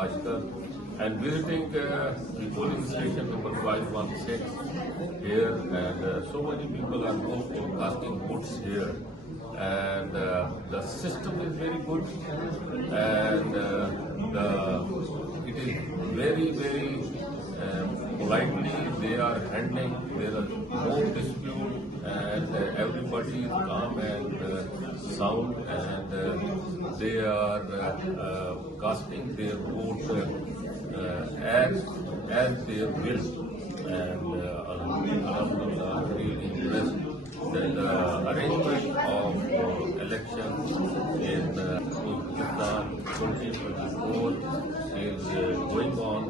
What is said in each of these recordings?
Tashkent and visiting the polling station number 516 here, and so many people are now casting votes here, and the system is very good, and it is very politely they are handling. There is no dispute, and everybody is calm and sound, and they are casting their vote as their will. And Alhamdulillah, I'm really impressed that the arrangement of elections in Uzbekistan 2024 is going on,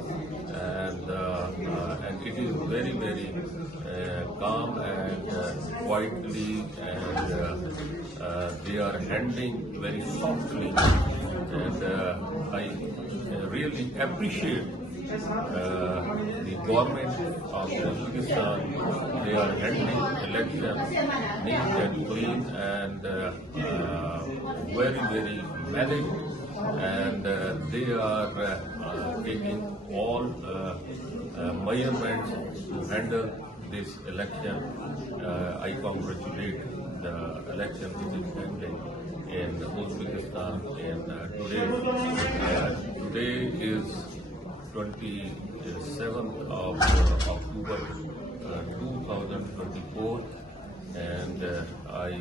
and it is very calm and quietly, and they are handling very softly, and I really appreciate the government of Uzbekistan. They are handling elections neat and clean, and very managed, and they are taking all measurements to handle this election. I congratulate the election which is pending in Uzbekistan, and today is 27th of October 2024, and I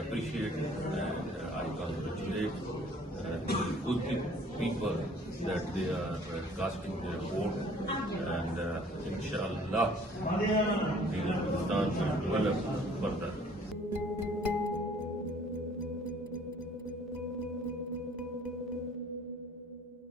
appreciate and I congratulate the Uzbek people that they are casting their vote, and inshallah the Uzbekistan will develop further.